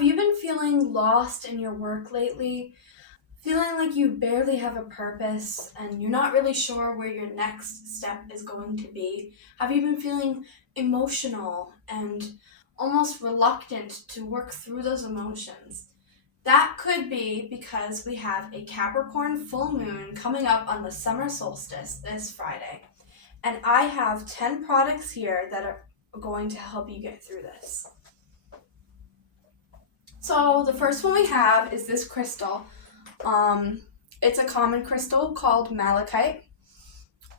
Have you been feeling lost in your work lately? Feeling like you barely have a purpose and you're not really sure where your next step is going to be? Have you been feeling emotional and almost reluctant to work through those emotions? That could be because we have a Capricorn full moon coming up on the summer solstice this Friday. And I have 10 products here that are going to help you get through this. So the first one we have is this crystal. It's a common crystal called malachite.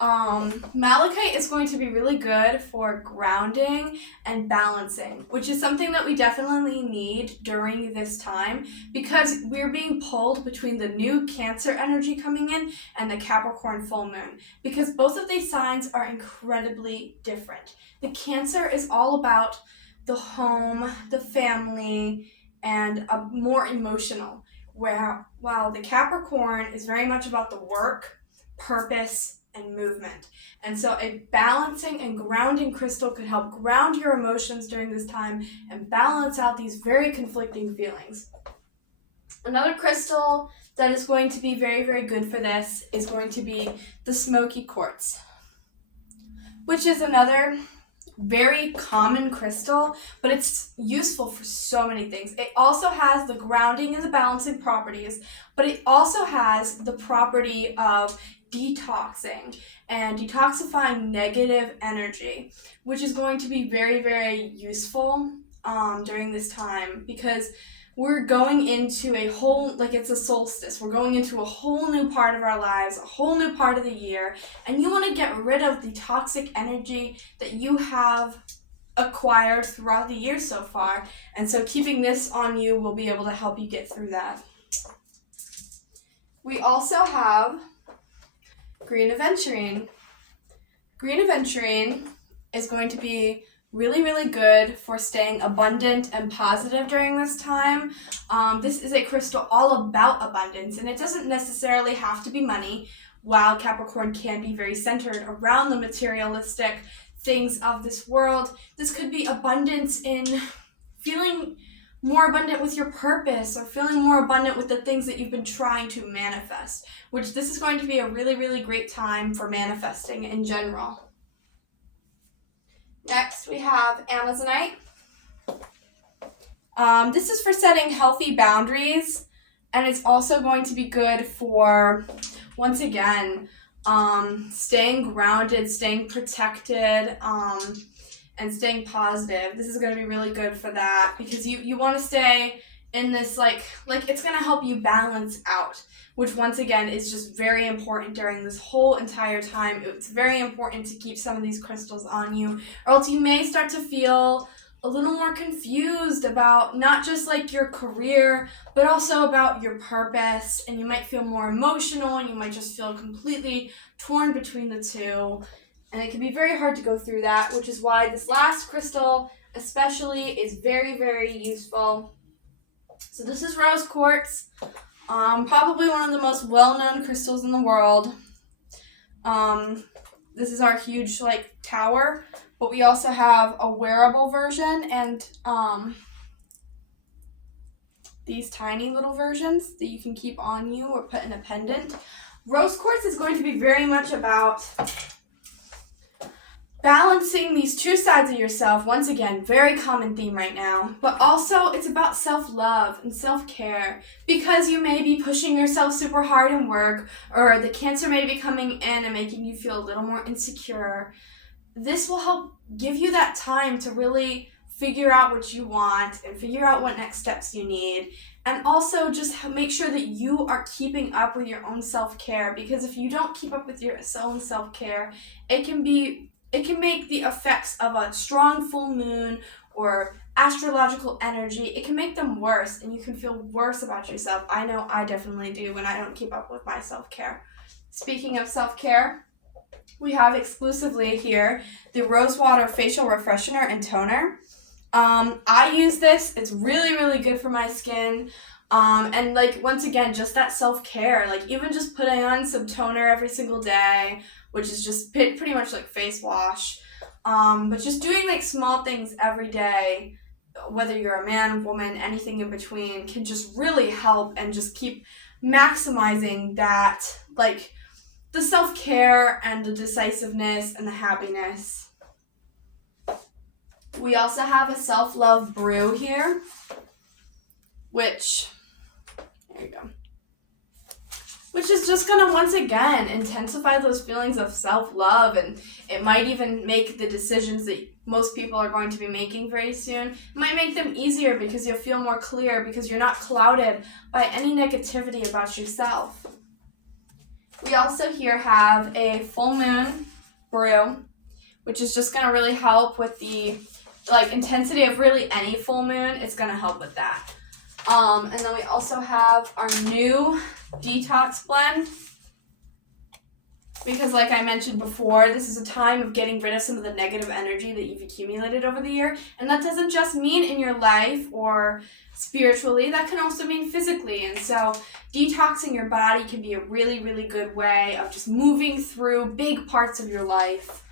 Malachite is going to be really good for grounding and balancing, which is something that we definitely need during this time because we're being pulled between the new Cancer energy coming in and the Capricorn full moon, because both of these signs are incredibly different. The Cancer is all about the home, the family, and more emotional, while the Capricorn is very much about the work, purpose, and movement. And so a balancing and grounding crystal could help ground your emotions during this time and balance out these very conflicting feelings. Another crystal that is going to be very, very good for this is going to be the smoky quartz, which is another very common crystal, but it's useful for so many things. It also has the grounding and the balancing properties, but it also has the property of detoxing and detoxifying negative energy, which is going to be very, very useful during this time because we're going into a whole, like it's a solstice, we're going into a whole new part of our lives, a whole new part of the year, and you want to get rid of the toxic energy that you have acquired throughout the year so far, and so keeping this on you will be able to help you get through that. We also have green aventurine. Green aventurine is going to be really, really good for staying abundant and positive during this time. This is a crystal all about abundance, and it doesn't necessarily have to be money, while Capricorn can be very centered around the materialistic things of this world. This could be abundance in feeling more abundant with your purpose or feeling more abundant with the things that you've been trying to manifest, which this is going to be a really, really great time for manifesting in general. Next, we have Amazonite. This is for setting healthy boundaries, and it's also going to be good for, once again, staying grounded, staying protected, and staying positive. This is going to be really good for that because you want to stay in this, like it's going to help you balance out, which once again is just very important during this whole entire time. It's very important to keep some of these crystals on you, or else you may start to feel a little more confused about not just like your career, but also about your purpose, and you might feel more emotional, and you might just feel completely torn between the two, and it can be very hard to go through that, which is why this last crystal especially is very, very useful. So this is rose quartz, probably one of the most well-known crystals in the world. This is our huge tower, but we also have a wearable version and these tiny little versions that you can keep on you or put in a pendant. Rose quartz is going to be very much about balancing these two sides of yourself. Once again, very common theme right now, but also it's about self-love and self-care, because you may be pushing yourself super hard in work, or the Cancer may be coming in and making you feel a little more insecure. This will help give you that time to really figure out what you want and figure out what next steps you need, and also just make sure that you are keeping up with your own self-care, because if you don't keep up with your own self-care, it can make the effects of a strong full moon or astrological energy, it can make them worse, and you can feel worse about yourself. I know I definitely do when I don't keep up with my self-care. Speaking of self-care, we have exclusively here the Rosewater Facial Refreshener and Toner. I use this. It's really, really good for my skin. And once again, just that self-care, even just putting on some toner every single day, which is just pretty much like face wash. But just doing small things every day whether you're a man, woman, anything in between, can just really help and just keep maximizing that, like, the self-care and the decisiveness and the happiness. We also have a self-love brew here, which, there you go, which is just going to once again intensify those feelings of self-love, and it might even make the decisions that most people are going to be making very soon, it might make them easier because you'll feel more clear because you're not clouded by any negativity about yourself. We also here have a full moon brew, which is just going to really help with the intensity of really any full moon. It's going to help with that. And then we also have our new detox blend, because like I mentioned before, this is a time of getting rid of some of the negative energy that you've accumulated over the year. And that doesn't just mean in your life or spiritually, that can also mean physically. And so detoxing your body can be a really, really good way of just moving through big parts of your life.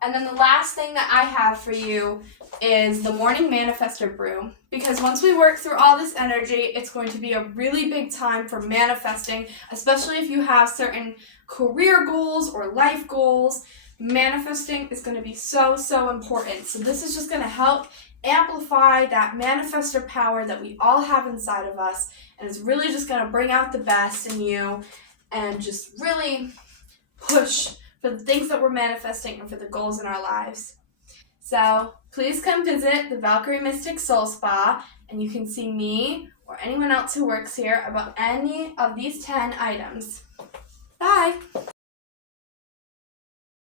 And then the last thing that I have for you is the morning manifestor brew, because once we work through all this energy, it's going to be a really big time for manifesting, especially if you have certain career goals or life goals. Manifesting is going to be so, so important. So this is just going to help amplify that manifestor power that we all have inside of us, and it's really just going to bring out the best in you and just really push for the things that we're manifesting and for the goals in our lives. So please come visit the Valkyrie Mystic Soul Spa, and you can see me or anyone else who works here about any of these 10 items. Bye!